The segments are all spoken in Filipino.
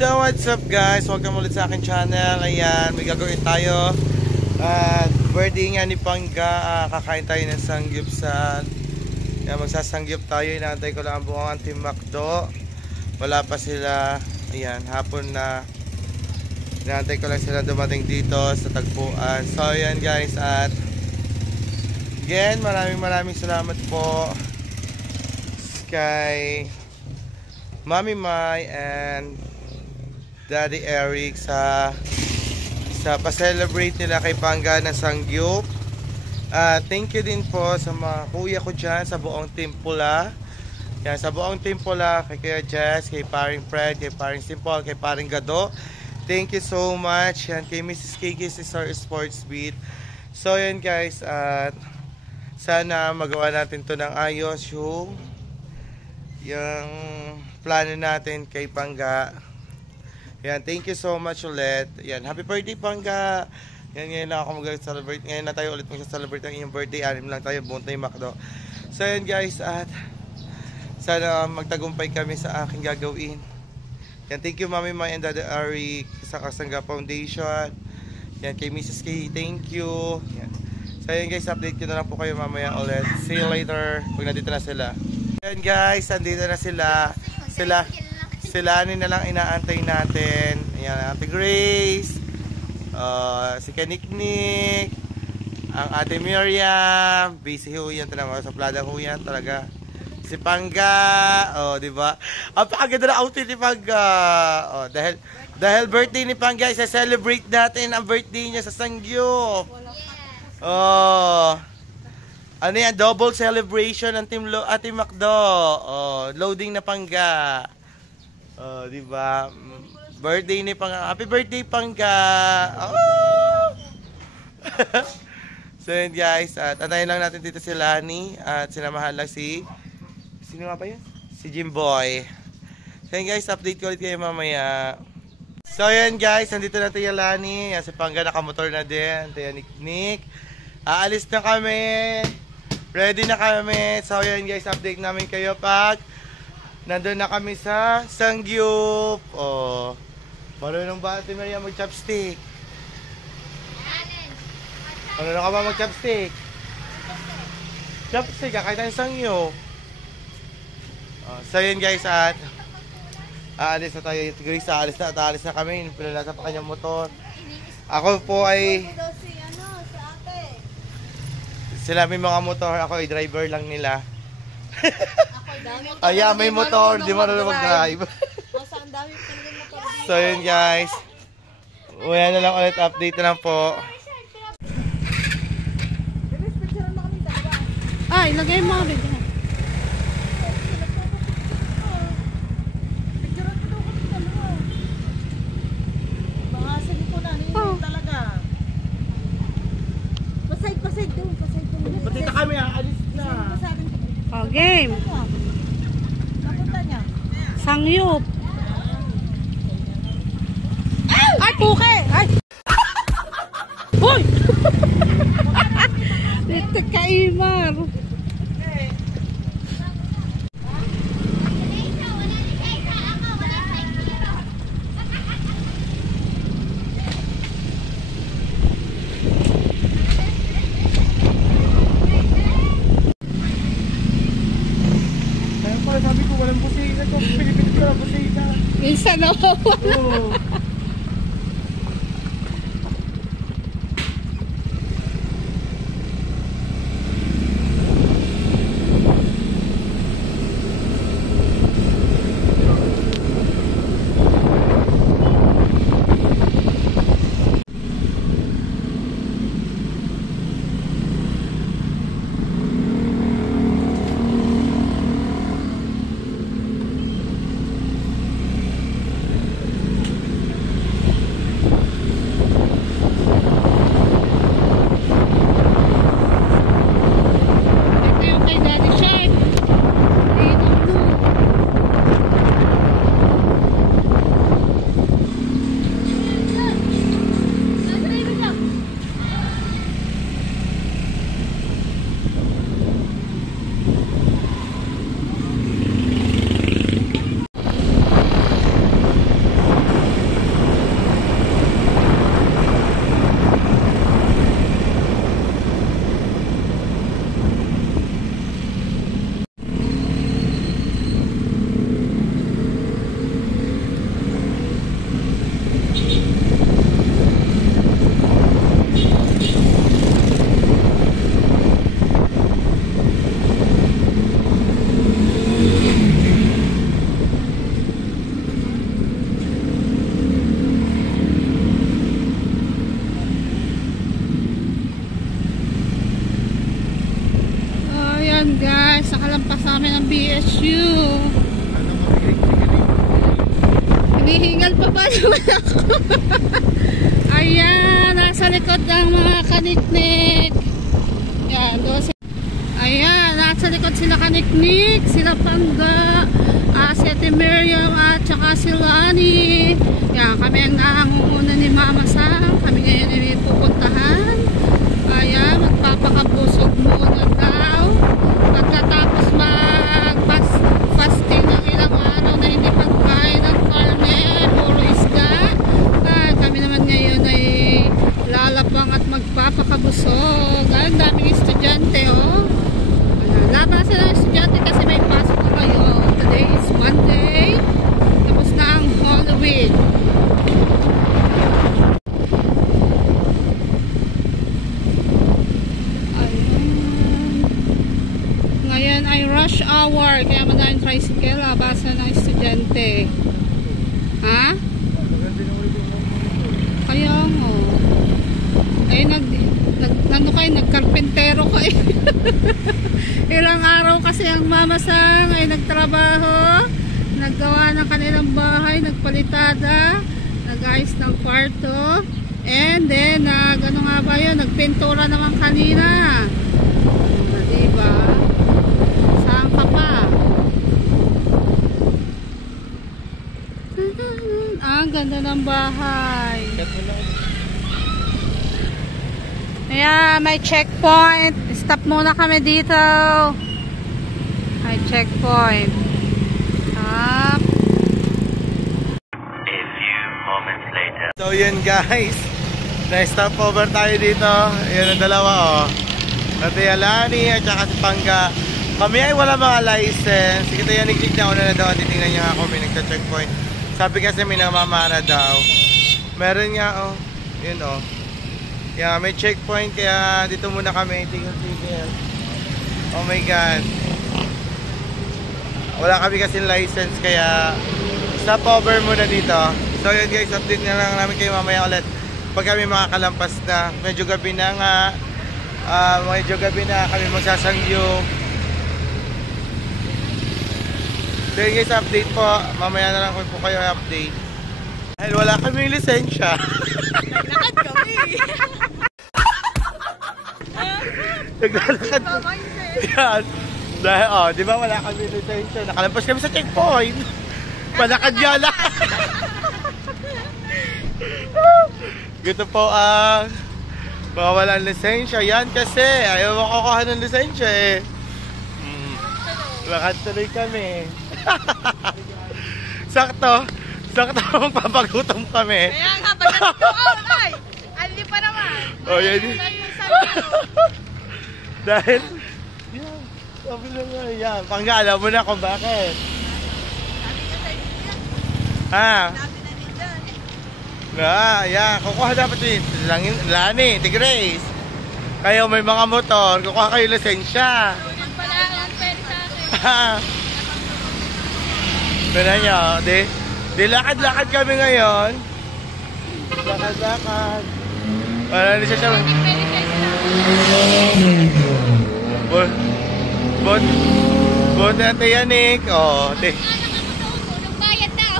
So what's up guys, welcome ulit sa akin channel. Ayan, may gagawin tayo at birthday nga ni Pangga. Kakain tayo ng sangyupsal. Ayan, magsasangyup tayo. Inaantay ko lang ang buong Team Macdo. Wala pa sila. Ayan, hapon na. Inaantay ko lang sila dumating dito sa tagpuan. So ayan guys, at again, maraming salamat po kay Mami Mai and Daddy Eric sa pa-celebrate nila kay Pangga ng sangyup. Thank you din po sa mga kuya ko dyan, sa buong Team Pula. Yan, sa buong Team Pula, kay Kuya Jess, kay Paring Fred, kay Paring Simple, kay Paring Gado. Thank you so much. Yan, kay Mrs. Kiki, si Sir Sports Beat. So yan guys, at sana magawa natin to ng ayos yung plano natin kay Pangga. Yan, thank you so much ulit. Yan, happy birthday Pangga. Yan, ngayon na ako mag-celebrate. Ngayon na tayo ulit mag-celebrate ang iyong birthday. 6 lang tayo, buong tayo Macdo. So yan guys, at sana magtagumpay kami sa aking gagawin. Yan, thank you Mami Mai and Daddy Ari sa Kasangga Foundation. Yan, kay Mrs. K, thank you. Yan. So yan guys, update ko na lang po kayo mamaya ulit. See you later pag nandito na sila. Yan guys, nandito na sila. Sila na lang inaantay natin. Ayan, Ate Grace, si Kaniknik, ang Ate Miriam, busy ho yan, saplada ho yan talaga. Si Pangga, diba? Ang pakaganda na outfit ni Pangga. Dahil birthday ni Pangga, isa-celebrate natin ang birthday niya sa sangyup. Ano yan, double celebration ng Team Macdo. Loading na Pangga. Diba? Birthday ni Pangga. Happy birthday Pangga. So yun guys, at antayin lang natin dito si Lani at sinamahan lang sino nga pa yun? Si Jimboy. So yun guys, update ko ulit kayo mamaya. So yun guys, nandito na tayo Lani. Si Pangga nakamotor na din. Tayo Nick. Aalis na kami. Ready na kami. So yun guys, update namin kayo pag nandun na kami sa sangyup. Marunong ba Ate Maria mag-chopstick? Marunong ka ba mag-chopstick? Chopstick, kahit ang sangyup. So yun guys, at aalis na tayo. Grace, aalis na kami. Pinalasa pa kanyang motor. Ako po ay sila may mga motor. Ako ay driver lang nila. Ayan, may motor, di marunong mag-drive. So yun guys, uyan na lang ulit, update na lang po. Ay, lagay mo ulit. Pasay doon. Patita kami, alis na. Game. Sangyup. Ay, puke! Ay! Uy! Dito kaimar. Sabi ko, walang busina to. Pilipin ko lang busina. Minsan ako. Hinihingal pa ba naman ako? Ayan, nasa likod ng mga kaniknik. Ayan, ayan, nasa likod sila kaniknik, sila Pangga, si Ate Miriam at saka si Lani. Ayan, kami ang nangunguna ni Mama Sang. Kami ngayon ay pupuntahan. Ayan, magpapakabusog muna daw. Pagkatapos mag-fasting ng ilang araw na hindi pagkain ng karne, puro isda. Kami naman ngayon ay lalapang at magpapakabusog. Ang daming estudyante, oh. Labasan ng estudyante kasi may pasok na kayo. Today is Monday. Tapos na ang Halloween. Ngayon ay rush hour, kaya madaming tricycle, labasan ng estudyante. Ha? Kaya mo. Ay, nagkarpentero kayo. Ilang araw kasi ang Mama Sang ay nagtrabaho, naggawa ng kanilang bahay, nagpalitada, nag-ayos ng kwarto, and then, ano nga ba yun, nagpintura naman kanina. Diba? Saan ka pa? Ang ganda ng bahay. Ayan, may checkpoint. Stop muna kami dito. May checkpoint. Stop. A few moments later. So yun guys, na-stop over tayo dito. Yun ang dalawa oh. Ate Alani at saka si Pangga. Kami ay wala mga license. Sige tayo nagtig na una na daw. Titingnan niya ako, may nagta-checkpoint. Sabi kasi may namamara daw. Meron nga oh. Yun oh. Yeah, may checkpoint kaya dito muna kami. Tingnan. Oh my God. Wala kami kasi license kaya stop over muna dito. So yun guys, update na lang namin kayo mamaya ulit. Pag kami makakalampas na, medyo gabi na nga. Medyo gabi na kami magsasangyo. So yun guys, update po. Mamaya na lang po kayo update. Dahil wala kaming lisensya. Naglakad kami. Naglalakad. Yan. Dahil, di ba wala kami lisensya. Nakalampas kami sa checkpoint. Palakad yala. Gito po ang mga walang lisensya. Yan kasi, ayaw makukuha ng lisensya eh. Lakad tuloy kami. Sakto magpapagutom kami. Kaya nga, pagdating ko out, ay! Ali pa naman. Oh, yan. Dahil, yan, sabi na nga, yan. Pangga, alam mo na kung bakit. Ha? Yan. Kukuha dapat yun. Lani, Tigres. Kayo may mga motor, kukuha kayo lisensya. Pero nyo, di lakad-lakad kami ngayon. Lakad-lakad. Wala na siya siya. Bot na ito Yanik. O, di. Nagbayad daw.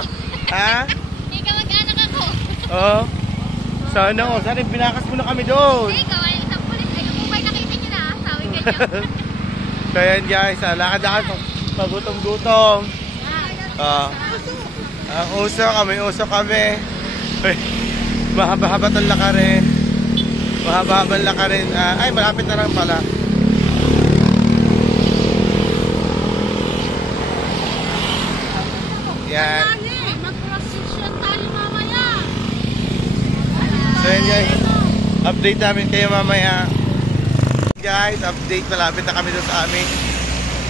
Ha? Hindi ka mag-anak ako. Oo. Sana o. Sana binakas mo na kami doon. Ikaw ay isang pulis. Ay, kung may nakita nyo na, sabi ganyan. So yan guys, lakad-lakad. Pagutom-gutom. Uso kami. Mahaba-haba ang lakarin. Mahaba-haba ang lakarin. Ay, malapit na lang pala. Yan. Mag-procession tayo mamaya. So yan guys, update namin kayo mamaya. Guys, update. Malapit na kami doon sa amin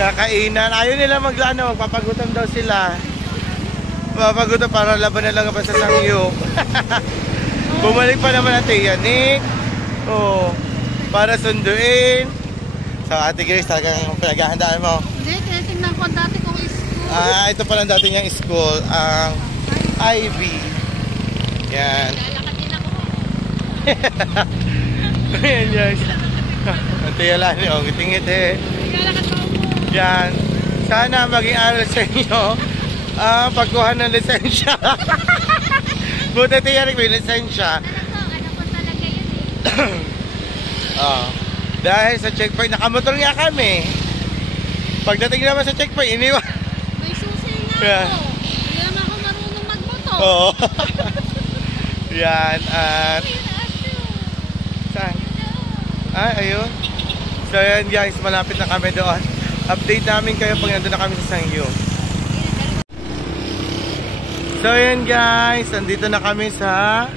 kakainan. Ayaw nila magpapagutom daw sila. Papagutom para laban na lang pa sa sangyo. Bumalik pa naman ang Yanik. Oh, para sunduin. So Ate Grace, talagang pinaghahandaan mo. Hindi, tinitingnan ko dati kung school. Ito pala dati niyang school, ang Ivy. Yan. Lalakad din ako. Ayan guys. Ate Yalani, ngiti-ngiti. Lalakad pa ako. Yan. Sana maging aral sa inyo Pagkuha ng lisensya. Buti tiyarik may lisensya. Ano ko talaga yun eh. Dahil sa checkpoint, nakamotor nga kami. Pagdating naman sa checkpoint, iniwan. May susi nga Yeah. ako. Hindi naman ako marunong magmotor. Oo. Yan, at... Saan? Ayun. So yan guys, malapit na kami doon. Update namin kayo pag nandun na kami sa Sangyo. So yan guys, nandito na kami sa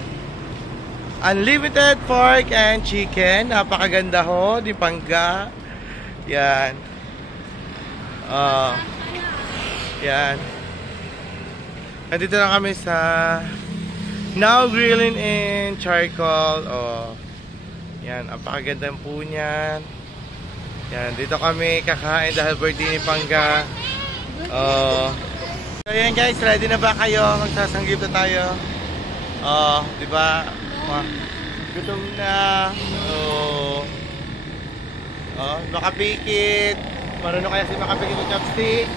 Unlimited Pork and Chicken. Napakaganda ho, di Pangga. Yan. Yan. Nandito na kami sa Now Grilling in Charcoal. Yan, napakaganda po niyan. Yan, dito kami kakain dahil birthday ni Pangga. So yan guys, ready na ba kayo? Magsasanggip na tayo. Di ba? Gutom na. Makapikit. Marunong kaya si makapikit ng chopstick.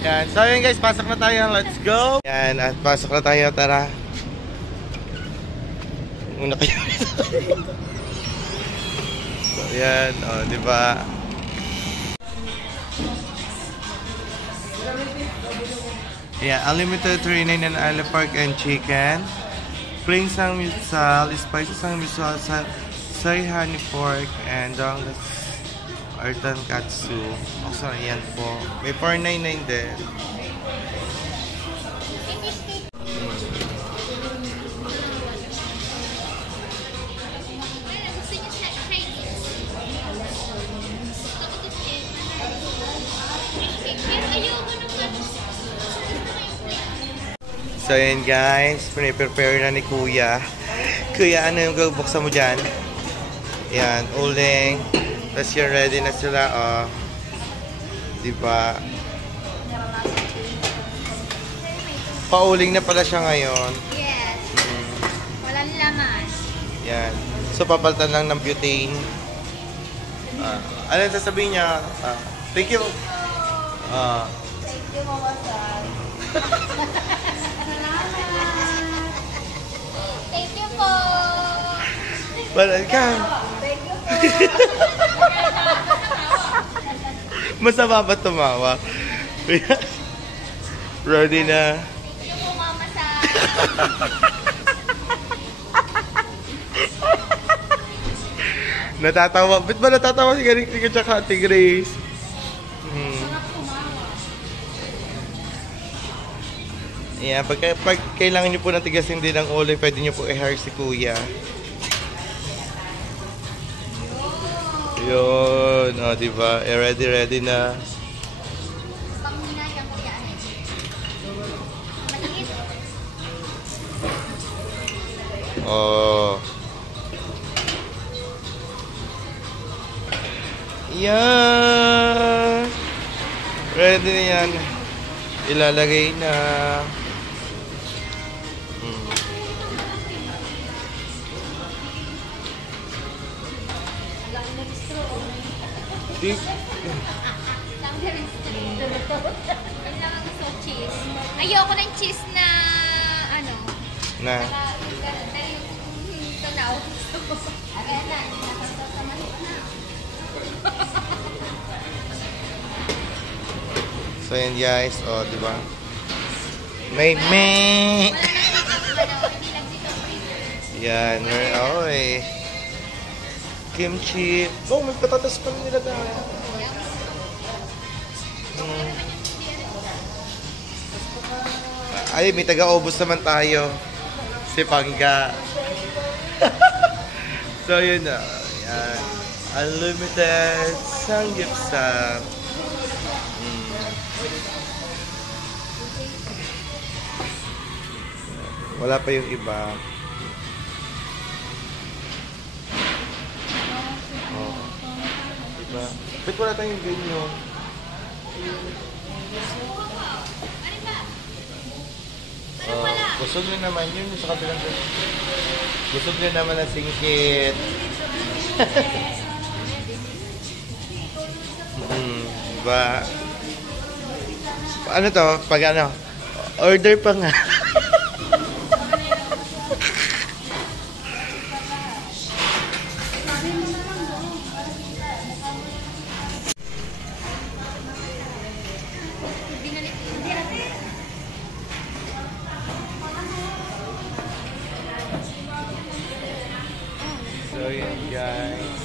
Yan, so yan guys, pasok na tayo. Let's go. Yan, at pasok na tayo. Tara. Muna kayo. Yan, di ba? Yeah, unlimited 399 and Island Park and Chicken. Plain sang misal, spicy sang misal, soy honey pork, and dongus artan katsu. Also, yan po. May 499 din. So yun guys, prepare na ni Kuya. Kuya, ano yung buksan mo dyan? Yan, uling. Tapos yun, ready na sila. Diba? Pauling na pala siya ngayon. Yes. Walang laman. Yan. So papalitan lang ng butane. Ano yung sasabihin niya? Thank you. Thank you, Mama San. Thank you po. Balan ka. Thank you po. Masama ba tumawa? Ready na. Thank you po, Mama San. Natatawa. Ba't ba natatawa si Garing at saka Ate Grace? Yeah, pag kailangan nyo po ng tigasin din ng ulo, pwede nyo po i-hire si Kuya. Yun, diba? Ready na. Pangina yung kuya. Maliit. Yan. Ready na yan. Ilalagay na. Kailangan gusto ko cheese. Ayoko ng cheese na ano. Na. Dahil yung tunaw. Ayan na. Nakasasama na. So yan guys, di ba? May me. Yan, kimchi. May patatas pa nila tayo. Ay, may taga-ubos naman tayo. Si Pangga. So yun na. Yan. Unlimited Sanggipsang. Wala pa yung iba. Diba? Ba't wala tayong ganyan? Busog na naman yun sa kabilang. Busog na naman ang singkit. Diba? Ano to? Pag ano? Order pa nga. So yan guys,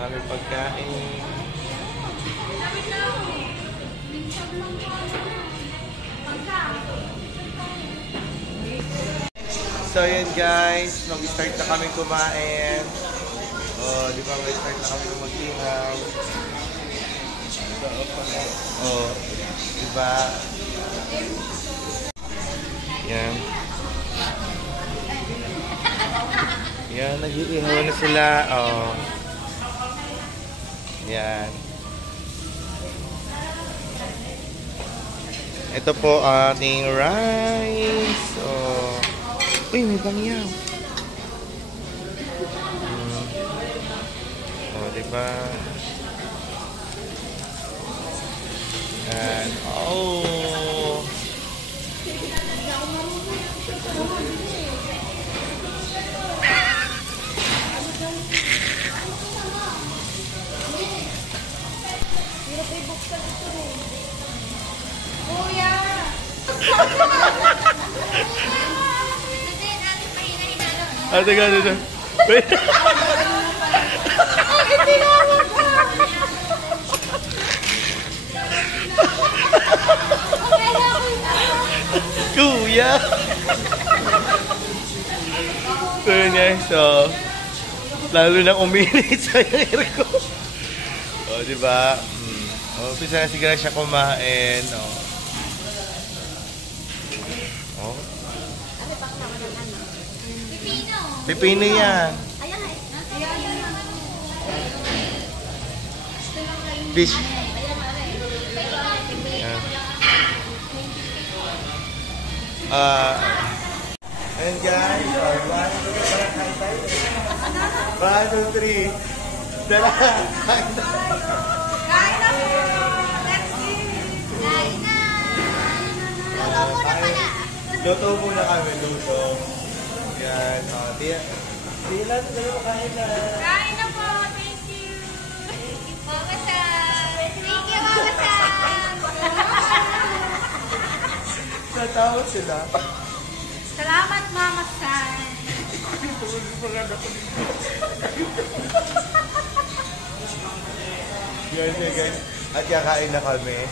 aming pagkain. So yan guys, mag-start na kami kumain. Oh, di ba mag-start na kami mag-ihaw. Oh, di ba? Yan. Yan, nag-iihaw na sila. Oh. Yan. Ito po ating rice. Oh. Uy, may bangyaw. Oh, diba? Yan. Oh. Kuya! Teka. Wait. Kuya! So yun guys, so lalo na uminit sa aircon. O, diba? O, umpisa na sigara siya kumain. O. O. Pipino yan. Fish. Yan. And guys, 1, 2, 3. Dala. Kain na po! Let's eat! Kain na! Luto muna pala. Luto muna kami, luto. Yan. Tiya. Tiya, dalawa kain na. Kain na po! Thank you! Mama Sam! Thank you, Mama Sam! Natawa sila. Salamat, Mama Sam! Yan guys. At kakain na kami.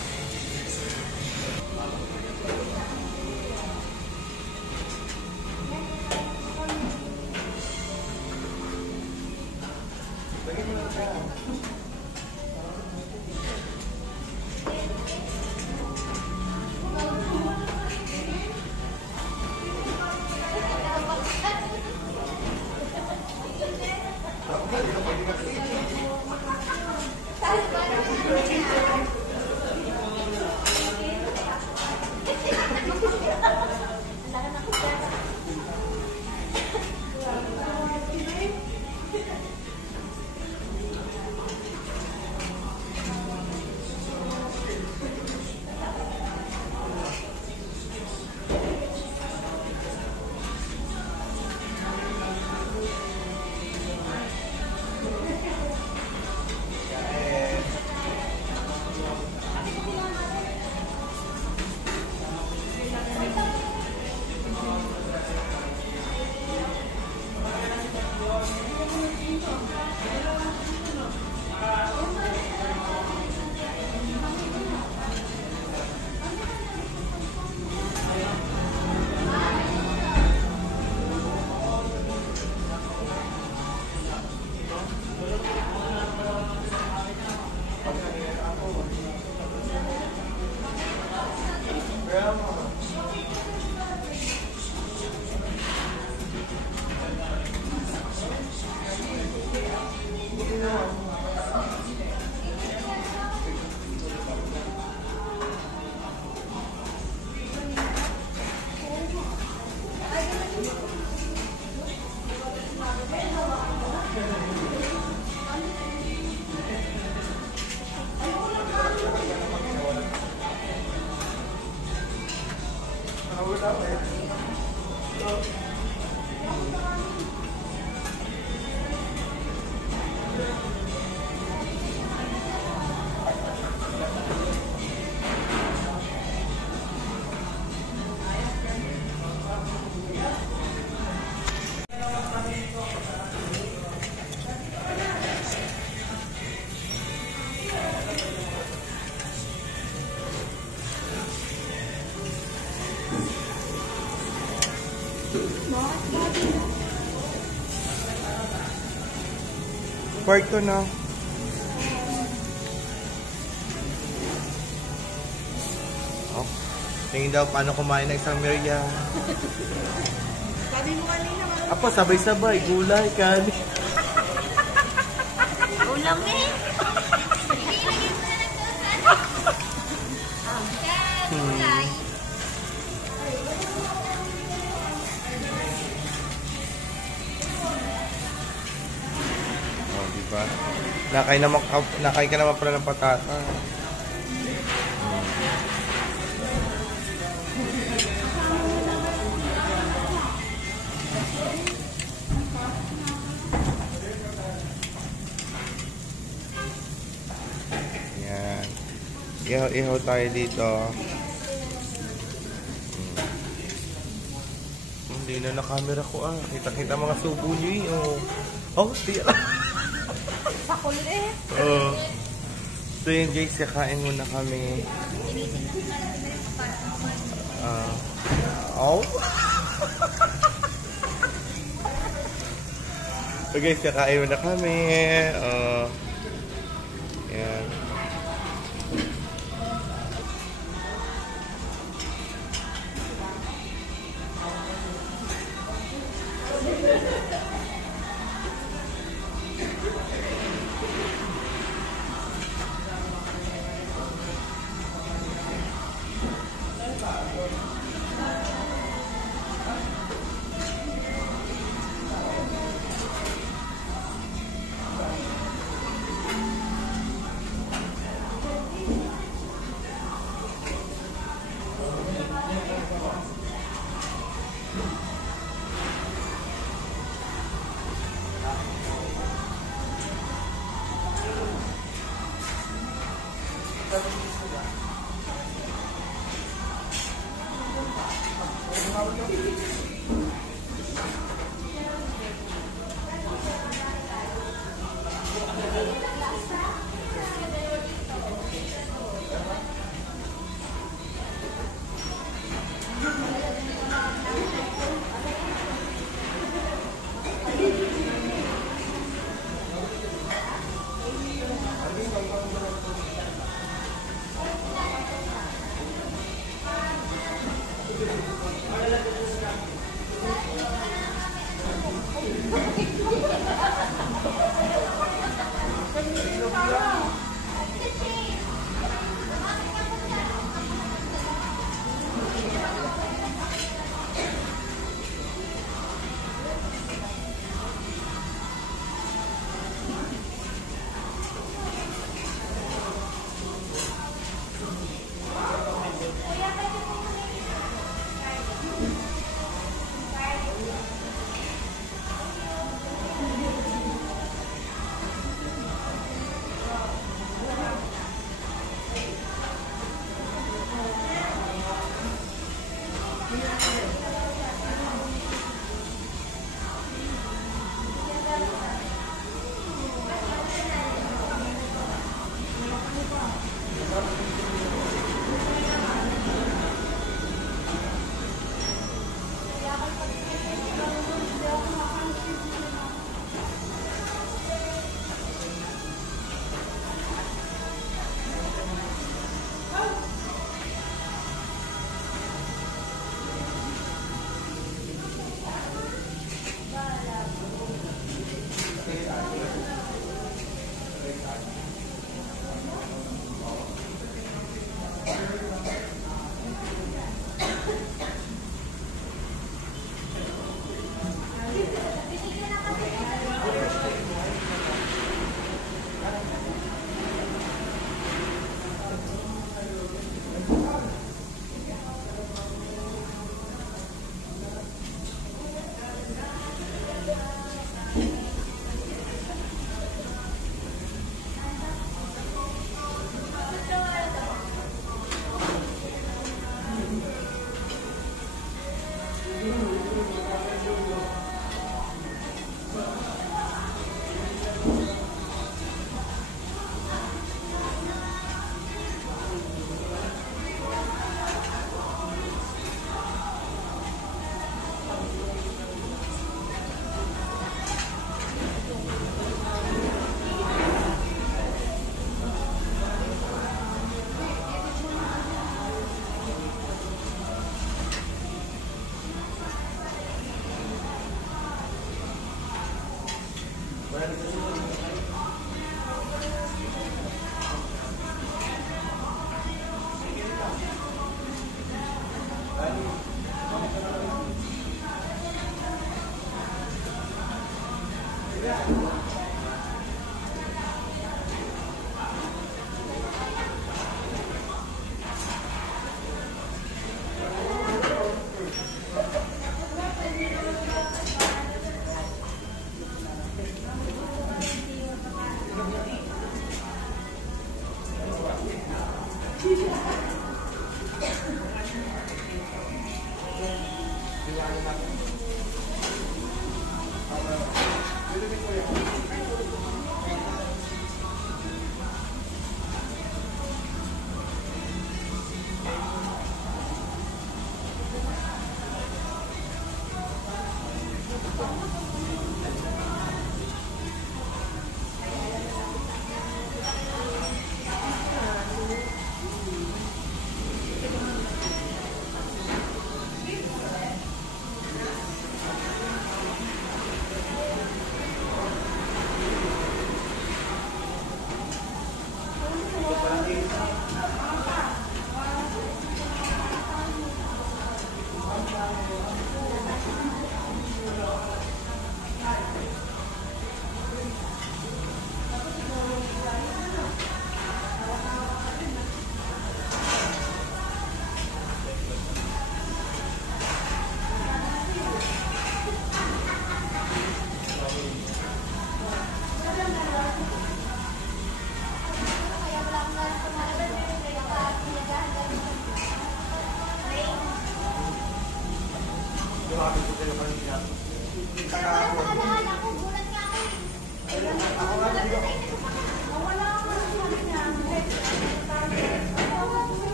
Kwarto na. Oh, tingin daw paano kumain ng isang merienda. Sabi mo kanina, Apo, sabay-sabay. Gulay, kanin. Ulam eh. Gulay. Oh, diba? Nakain ka naman pala ng patata. Yan. Ihaw-ihaw tayo dito. Hindi na na-camera ko ah. Kita-kita mga subo nyo eh. Oh, tiyan. Pakul eh. Oh. So yun guys, kakain muna kami. Oh. So guys, kakain muna kami. Yan.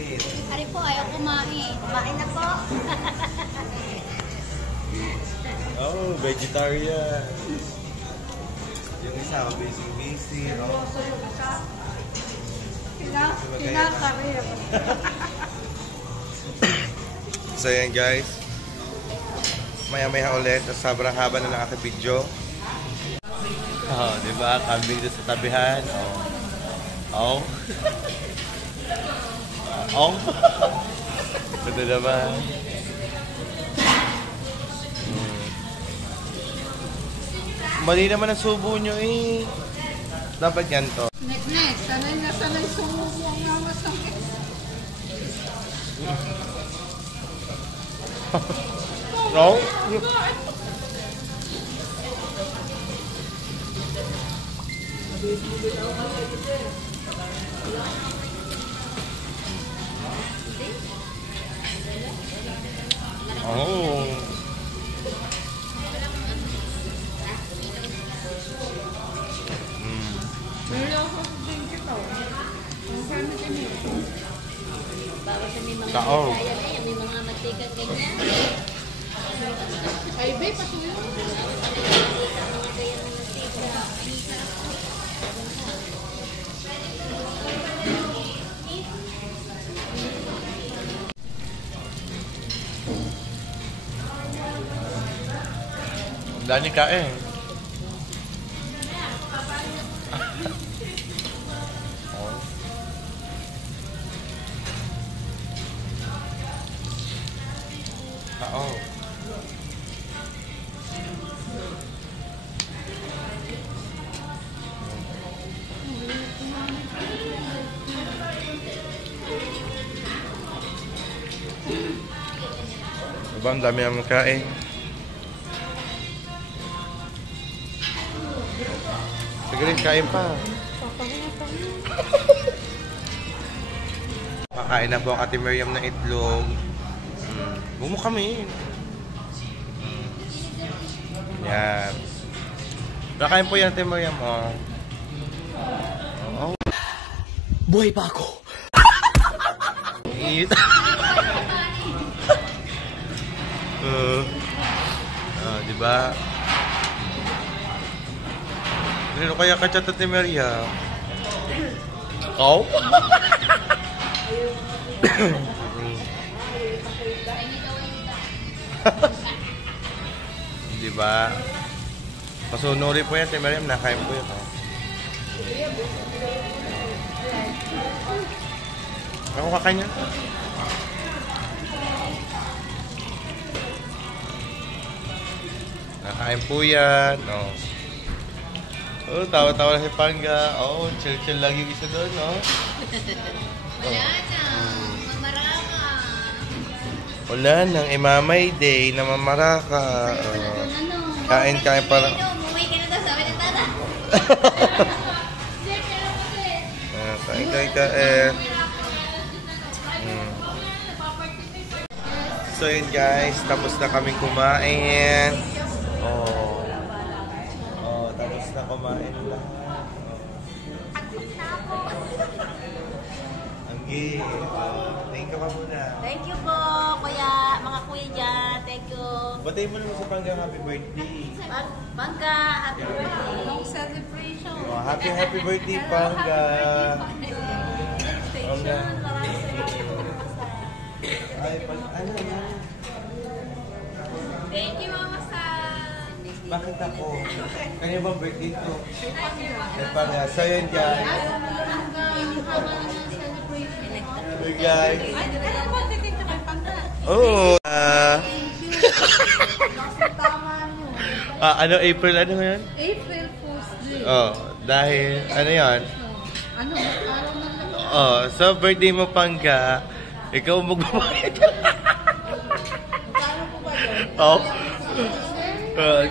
Bakit? Ari po, ayaw kumain. Kumain na po. Oh, vegetarian. Yung isa, busy. Oh. So yan guys. Maya-maya ulit. Sobrang haba na ng aking video. Oh, di ba? Kambing doon sa tabihan. Oh. Oh. Ito naman. Mali naman ang subo nyo eh. Dapat yan to. Nek, sanay na sanay sumubo ang mga sakit. No? Oh. Bawal sa may mga Taong. kaya na yan, may mga mantikan ganyan. Ay, babe, patuloy. Mga ganyan na mantika. Dani kain. Oh. Diba, ang dami naman kain. Sige rin, kain pa. Makain na po ang Ate Miriam ng itlog. Huwag mo kami. Yan. Nakain po yan, Ate Miriam. Oh. Buhay pa ako. Eat. Diba? Ano kaya ka-chat, Ate Miriam? Oh? Diba? Pasunuri po yan, Ate Miriam. Nakain po yun. Oh. Ako kakain yan. Nakain po yan. Oh. Oh, tawa-tawa na si Pangga. Oh, chill-chill lang yung isa doon, no? Wala na. Mamarama. Wala nang imamay day na mamaraka. Oh. Kain para... Umuwi ka na daw, sabi ng tata. Kain. So yun guys, tapos na kaming kumain. Oh. Oh, tapos na kumain lahat. Anggi. Thank you ka muna. Thank you po, kuya. Mga kuya dyan. Thank you. Batay mo naman sa Pangga happy birthday. Bangga, happy birthday. Long celebration. Oh, happy birthday Pangga. Pangga. Ay, ano yan? Thank you, Mama Sam. Bakit ako? Kanya bang birthday to? Ay, Pangga. So yun guys. Hey guys. Oh. Ano April? Ano yun? April Fool's Day. Oh, dahil ano yan? Ano? Araw ng lakas. Oh, so birthday mo Pangga. Ikaw magbabayad. Magkano po ba yun? Oh.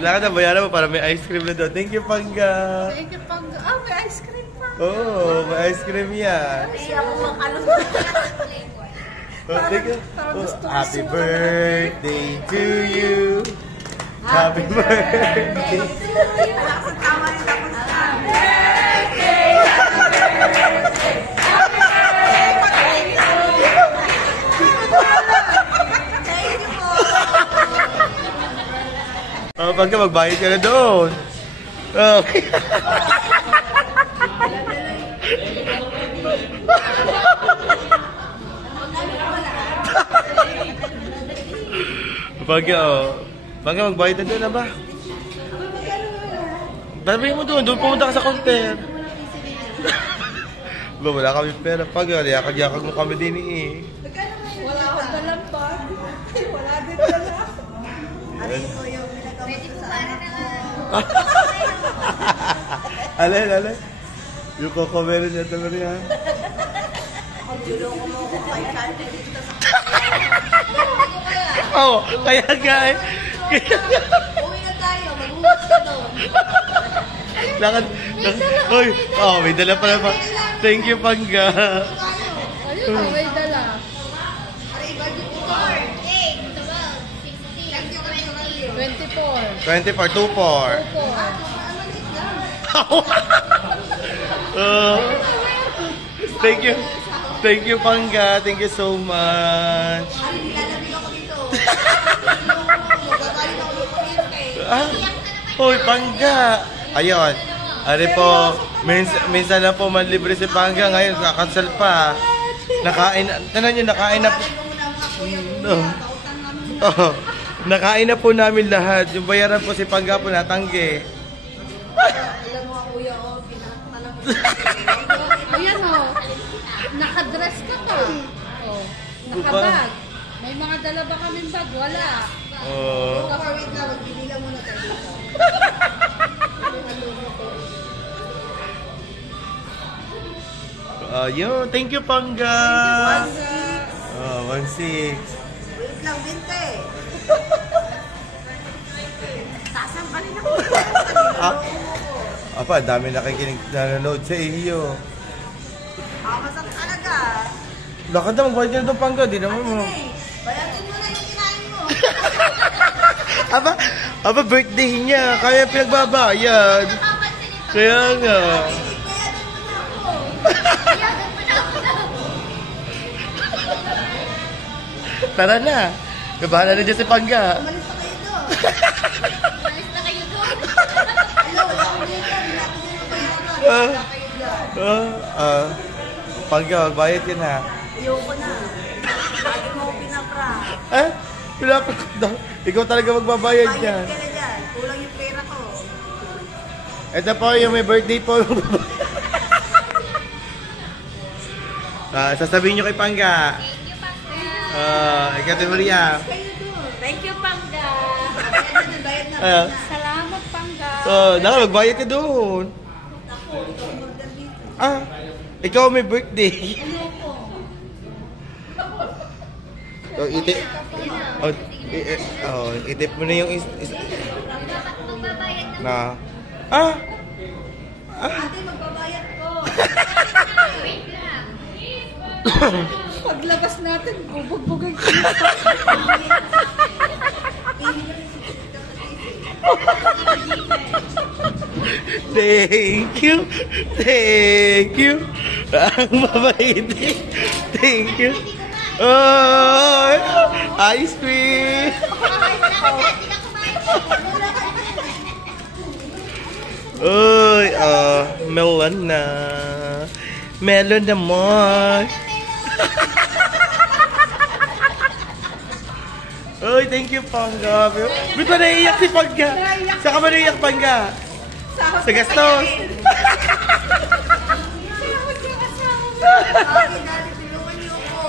Lakad na bayaran mo para may ice cream na doon. Thank you Pangga. Thank you, Pangga. Ah, may ice cream pa. Oh, may ice cream yan. Hindi ako makalot. Oh, thank you. Oh, happy birthday to you. Happy birthday. Pagka magbayad ka na doon. Okay. Pagka magbayad na doon na ba? Sabihin mo doon pumunta ka sa counter. Ba, wala kami pera. Pag yakag-yakag mo kami din eh. Wala akong dalang bag. Wala din dala. Aray ko yung Pwede ko para na Alay. Yung Coco meron niya naman yan. Julong ko mo kay Kante dito sa Oo, kaya nga eh. uwi na tayo, mag-uwas ka doon. Lakad. Uy, may dala pala pa. Thank you, Pangga. Ayun, may dala. Aray, budget ko card. 8, 12, 16, 24. 24, 24. Thank you, Pangga. Thank you so much. Aray, nilalamig ako dito. Magagaling ako dito eh. Hoy, Pangga. Ayun. Ari po, minsan na po manlibre si Pangga. Ngayon, kakancel pa. Nakain, tanan nyo, nakain na po. Oh, nakain na po namin lahat. Yung bayaran po si Pangga po natanggi. Alam mo, kuya, pinakatanong mo. Ayan o. Nakadress ka pa. Oh, nakabag. May mga dala ba kaming bag? Wala. Oh. Wait na, magbibilang muna tayo dito. Yun, thank you, Pangga. 1-6. Wait lang, binte. Sasampanin ako. Apa, dami nakikinig nanonood sa iyo. Masang talaga. Lakad na, magbayad ka na doon, Pangga. Di naman mo. Bayatin mo na yung kinain mo. Aba, birthday niya. Kaya pinagbabayad. Kaya nga. Tara na. Gabahan na dyan si Pangga. Umalis na kayo doon. Alis na kayo doon. Hello, wala akong dito. Wala akong dito bayaran. Wala kayo dyan. Pangga, magbayad ka na. Ayoko na. Lagi mo ako pinapra. Pinapag daw. Ikaw talaga magbabayad Bayad niyan. ka na dyan. Kulang yung pera ko. Ito po yung may birthday po. Sasabihin nyo kay Pangga. Thank you, Pangga. Ikaw, Maria. Thank you, Pangga. Bayad na. Salamat, Pangga. Magbayad ka doon. Ikaw may birthday. Itip mo na yung Magbabayad na. na. Ate, magbabayad ko. Wait lang. Paglabas natin, bubugbugay ko. Thank you. Thank you. Ang mabait. Thank you. Oh, ice cream. Uy, melon na. Melon naman. Uy, thank you, Pangga. Ba't ba naiiyak si Pangga? Saan ka ba naiiyak, Pangga? Sa gastos. Ate, dali, tulungan niyo ako.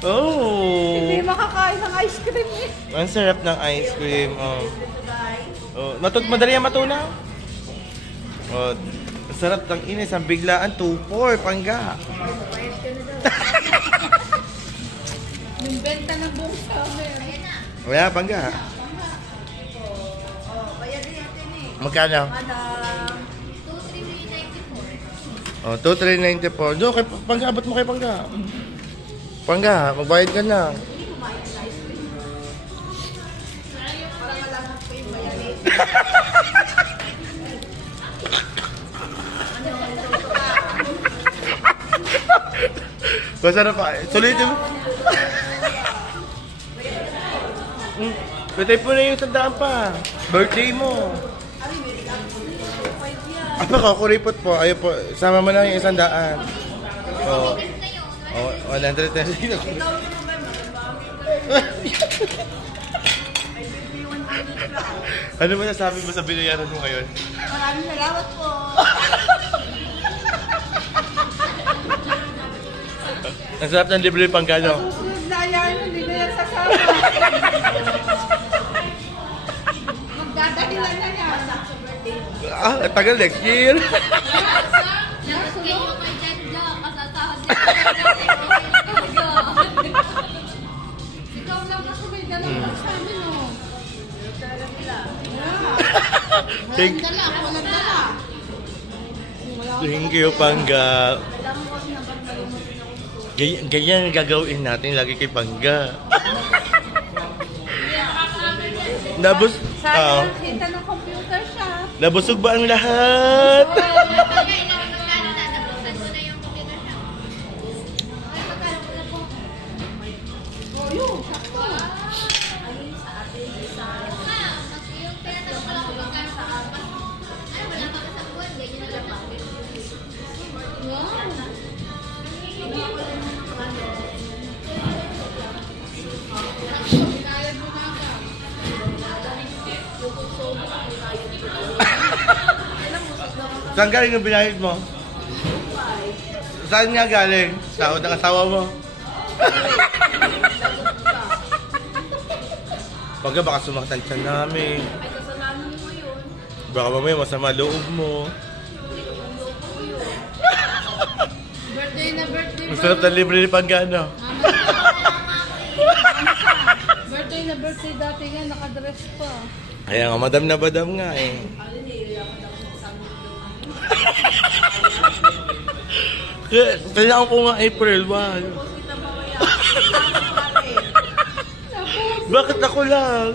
Hindi Oh. makakain ng ice cream eh. Ang sarap ng ice cream. Madali ang matunaw. Oh, ang sarap ng inis. Ang biglaan. 2-4, Pangga. Yung benta ng buong summer. Wala, Pangga. Bayad din natin eh. Magkano? Madam. 2,394. Oh, 2,394. Doon, Pangga, abot mo kay Pangga. Pangga, magbayad ka na. Para malaman ko yung bayad. Masarap pa. Sulitin mo. Patay po na yung 100 pa. Birthday mo. Apa ka, kuripot po. Ayun po, sama mo na yung 100. Oo. Oh, 100 na. Ano mo nasabi mo sa binayaran mo ngayon? Maraming salamat po. Ang sarap ng libre pangkano. Susunod na yan, hindi na yan sasama. Magdadahilan na yan. Ah, tagal next year. Dapat kayo kay Jedja, kasasahod din Ikaw lang kasi may dalang lang sa amin, oh. Thank, Walang dala, walang dala. thank you, Pangga. Ganyan ang gagawin natin lagi kay Pangga. Nabus, Sayang, kita ng computer siya. nabusog ba ang lahat? Oh, yun, sakto. Saan galing yung binayad mo? Saan nga galing? Sahod ng asawa mo? Pagka baka sumaktan siya namin. Baka mamaya masama loob mo. Birthday na birthday. Ang sarap na libre ni Pangga, Birthday na birthday dati nga, nakadress pa. Kaya nga, madam na badam nga eh. Kailangan ko nga April 1. Bakit ako lang?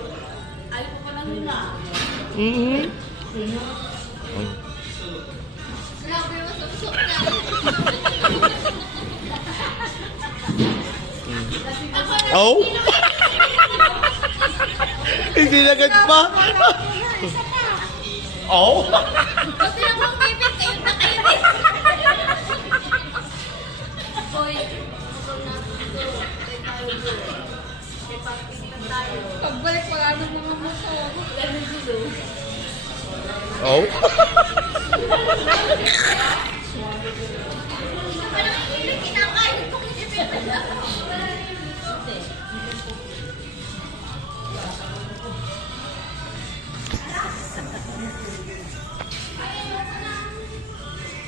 Ayaw ko pa lang nila. Grabe mo sa usok na. Oh? Hindi nagad pa? Oh? Kasi namang pipit kayo na kayo din. Boy, Pagbalik, wala ng mga motor. Oh? parang yung kinakain ko kinipit.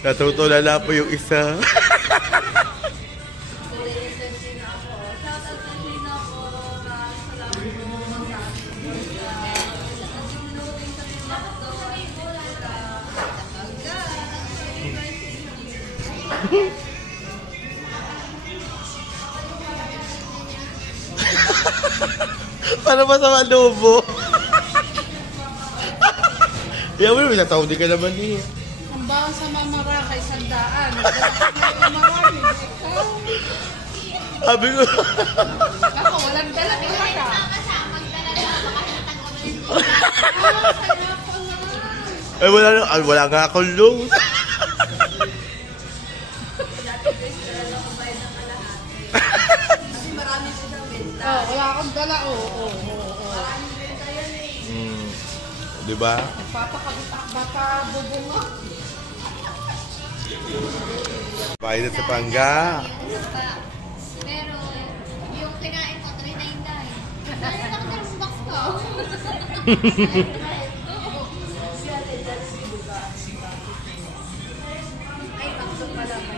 Natutulala po yung isa. Para ba sa malubo? Yan mo, natawdi ka naman eh. Ang bawang sa mamara kay sandaan. Marami, ikaw. Sabi ko. Ako, walang dala talaga. Ay, wala nga akong load. Oh, wala akong dala, oh. Diba? Baka bubunga. Bayad sa Pangga. Pero, yung kinain ko, 399. Dahil nakadalong box ko. Ay, bakso pala. 499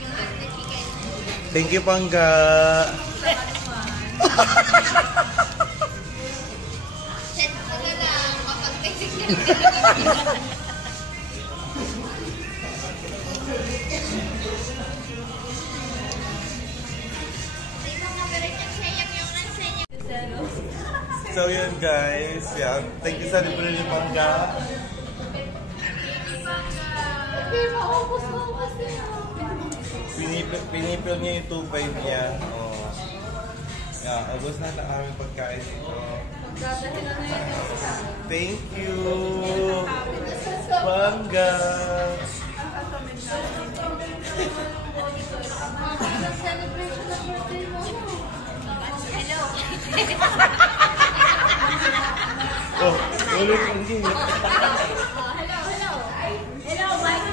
yung at chicken. Thank you, Pangga. Set ko na lang kapag may signal. So yun guys, yeah. Thank you sa libre ni Pangga. Hindi, maubos niya. Pinipil niya yung 2.5 niya. Oh. Ubos na ang aming pagkain dito. Magdadahilan na yun yung isa. Thank you, Pangga. Celebration ng birthday mo. Hello. Oh, ulit ang gini. Hello, Mike.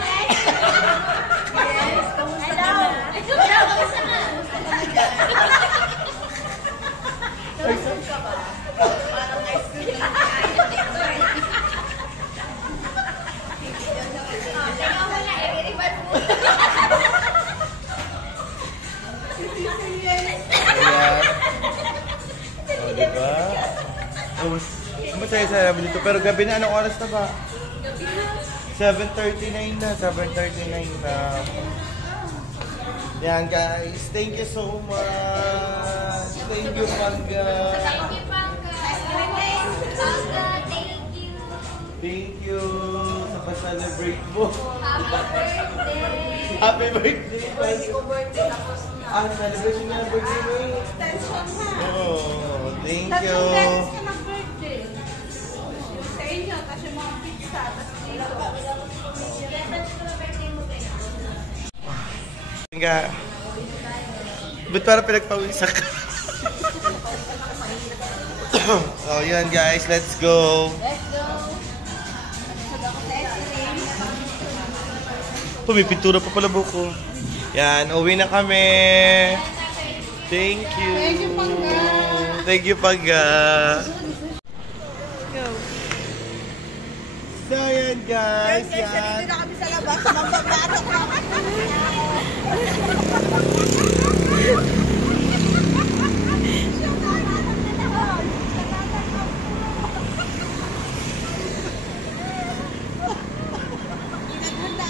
Yes, kamusta ka Hello. na? Hello, kamusta ka? Kamusta ka ba? Parang ice cream. Teka, wala. I-rebat mo. Ayan. Oh, diba? Oh, masaya-saya namin dito. Pero gabi na, anong oras na ba? 7:39 na. 7:39 na. Yan guys. Thank you so much. Thank you, Pangga. Thank you, Pangga. Pangga, thank you. Thank you sa pa-celebrate mo. Happy birthday. Happy birthday. Hindi ko birthday tapos na. Celebration niya ng birthday mo eh. Extension ha. Oh, thank you. Tatlong beses ka mag-birthday. Yung sa inyo, tapos yung mga pizza, tapos dito. Pangga. Ba't parang pinagpawisak ka? So, yun guys. Let's go. Let's go. May pintura pa pala buko. Yan, uwi na kami. Thank you. Thank you, Pangga. Thank you, Pangga. So, yan guys. Yan. na kami sa labas. Magbabatok na kami.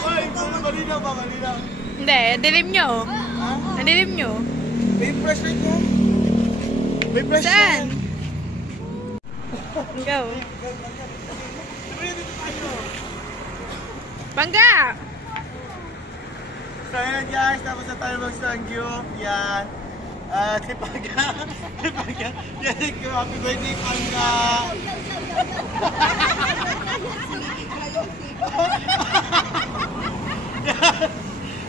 Ay, malinaw ba? Malinaw. Hindi, dilim nyo. Dilim nyo. May flashlight mo? May flashlight. Saan? Go. Pangga! So yan guys, tapos na tayo mag-sangyup. Yan. Si Pangga. Si Pangga. Yan, thank you. Happy birthday, Pangga.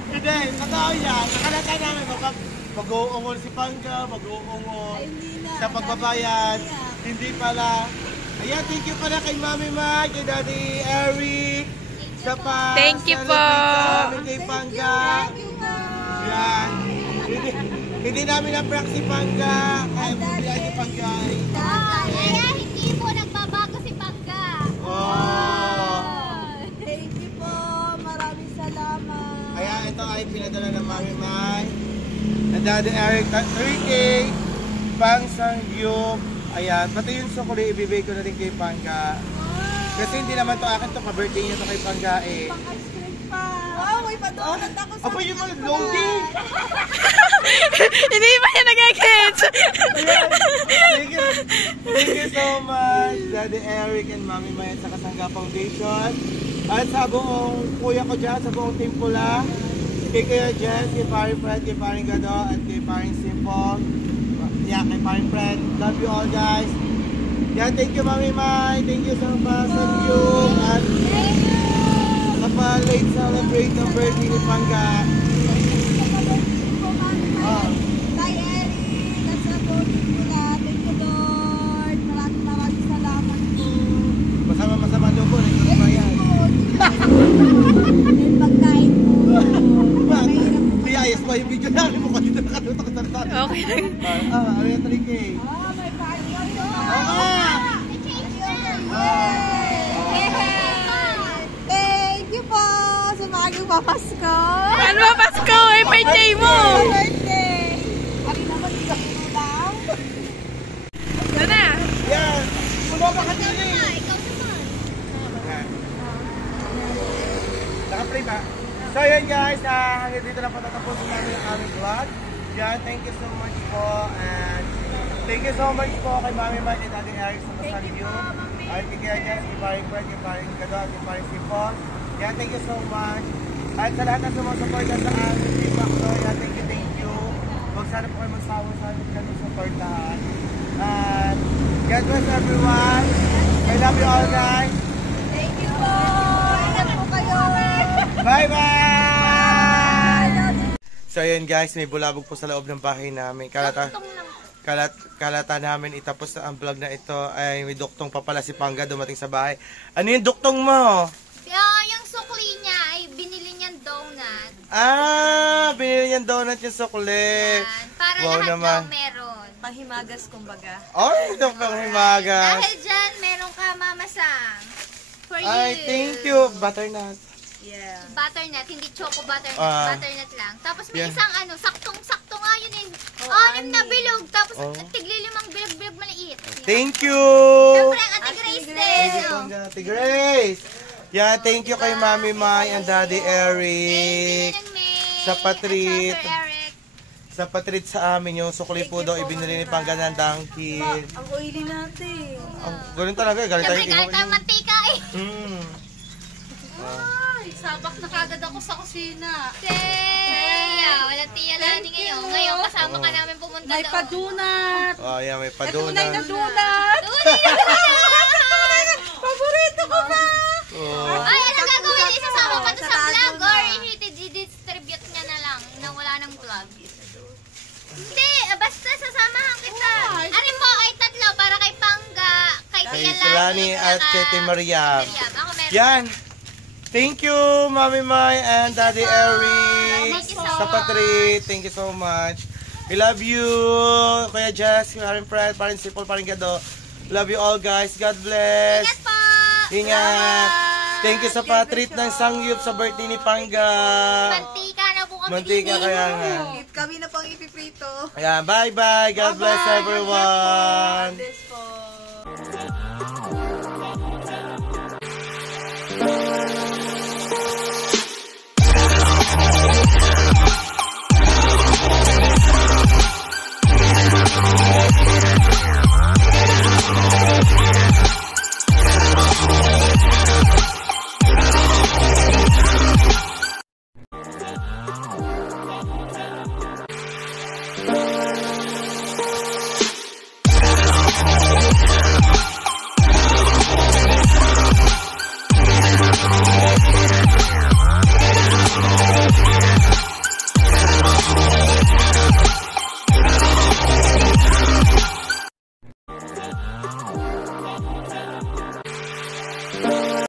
Hindi, totoo yan. Nakalata namin mag-uungol si Pangga, mag-uungol sa pagbabayad. Hindi pala. Ayan, thank you pala kay Mami Mike, kay Daddy Eric. Sa pa. Thank you po. Sa amin kay Pangga. Yan. Hindi namin na-prank si Pangga. Kaya bumiyay ni Pangga. Kaya hindi po nagbabago si Pangga. Oh. Thank you po. Maraming salamat. Kaya ito ay pinadala ng Mami Mike. Na Daddy Eric, 3K. Pang sangyup. Ayan, pati yung sukuli, ibibigay ko na rin kay Pangga. Kasi hindi naman to akin to, pa-birthday niya to kay Pangga eh. Pang-ice cream pa. Wow, may padunod ako sa... Apa yung mga loading? Hindi pa niya nag-gets. Thank you so much, Daddy Eric and Mami Maya sa Kasangga Foundation. At sa buong kuya ko dyan, sa buong Team Pula, kay Kuya Jess, kay Paring Fred, kay Paring Gado, at kay Paring Simple. Yeah, kay Paring Fred. Love you all guys. Yeah, thank you Mami Mai. Thank you so much sa iyo. At late celebrate ng birthday ni Pangga. Oh. Kay Eric, nasa Tony Pula. Thank you, Lord. Maraming salamat po. Masama loob ko. Hindi ba yan? May pagkain po. Mahirap po. Kaya ayos pa yung video namin mo kasi dito nakatutok sa sarili. Okay lang. Ano yung 3K? May kain kayo. Thank you po sa bagong papasko. Ano ba Pasko? Eh, birthday mo! Birthday! Ari naman, hindi ka lang. Ito na. Yan! Puno pa ka dyan eh! Ikaw naman. Naka-play ba? So yun guys, hanggang dito lang patatapusin namin ang aming vlog. Yan, thank you so much po. And thank you so much po kay Mami Mike and Daddy Eric sa Masalyo. At kay Kuya Jess, kay Paring Fred, kay Paring Gado, at kay Paring Sipon. Yan, thank you so much. At sa lahat na sumusuporta sa aming team Macdo, yan, thank you. Huwag sana po kayo magsawa sa amin kami supportahan. God bless everyone. I love you all, guys. Thank you po. Ingat po kayo. Bye-bye! So, ayun guys, may bulabog po sa loob ng bahay namin. Kalata namin itapos na ang vlog na ito ay may duktong pa pala si Pangga dumating sa bahay. Ano yung duktong mo? Yung sukli niya ay binili niyang donut. Binili niyang donut yung sukli. Yan. Para Wow lahat naman. daw meron. Panghimagas kumbaga. Ay, duktong himagas. Dahil dyan, meron ka mamasang. For you. Ay, thank you. Butternut. Yeah. Butternut, hindi choco butternut. Ah. Butternut lang. Tapos may Yeah. isang saktong-sakto nga yun eh. Oh, 6 na ani. bilog. Tapos Oh. tigli-5 bilog-bilog maliit. Thank you. Siyempre, ang Ate Grace Thank din. you, Pangga. Ate Grace. Yeah, thank you kay Mami Mai and Daddy Eric. Thank you, May. Sa patrit. At Sir Eric. Sa patrit sa amin, yung sukli po daw ibinili ni Pangga ng Dunkin. Ang oily natin. Ganun talaga, galing tayo. Siyempre, galit tayo mantika eh. Ay, sabak na kagad ako sa kusina. Tiya, wala tiya lani ngayon. Ngayon, kasama ka namin pumunta May doon. padunat. Oh, yeah, may Tunay na padunat. donut. Paborito ko ba? Oh. Ay, ano gagawin? Isasama pa to sa Sarado vlog na. or i-distribute niya na lang nang wala ng vlog? Hindi, basta sasamahan kita. Ano po, ay 3 para kay Pangga, kay Kay Tia Lani at saka kay Ate Mariam. Ako meron. Yan. Thank you, Mami Mai and Daddy Eric. Thank you so Sa patrit. Thank you so much. We love you. Kuya Jess, Karen Fred, Parin Sipol, Parin Gado. Love you all, guys. God bless. Ingat po. Ingat. Thank you sa patrit ng sangyup sa birthday ni Pangga. Mantika na po kami. Mantika kaya nga. Kami na pang ipiprito. Ayan, bye-bye. God bless everyone.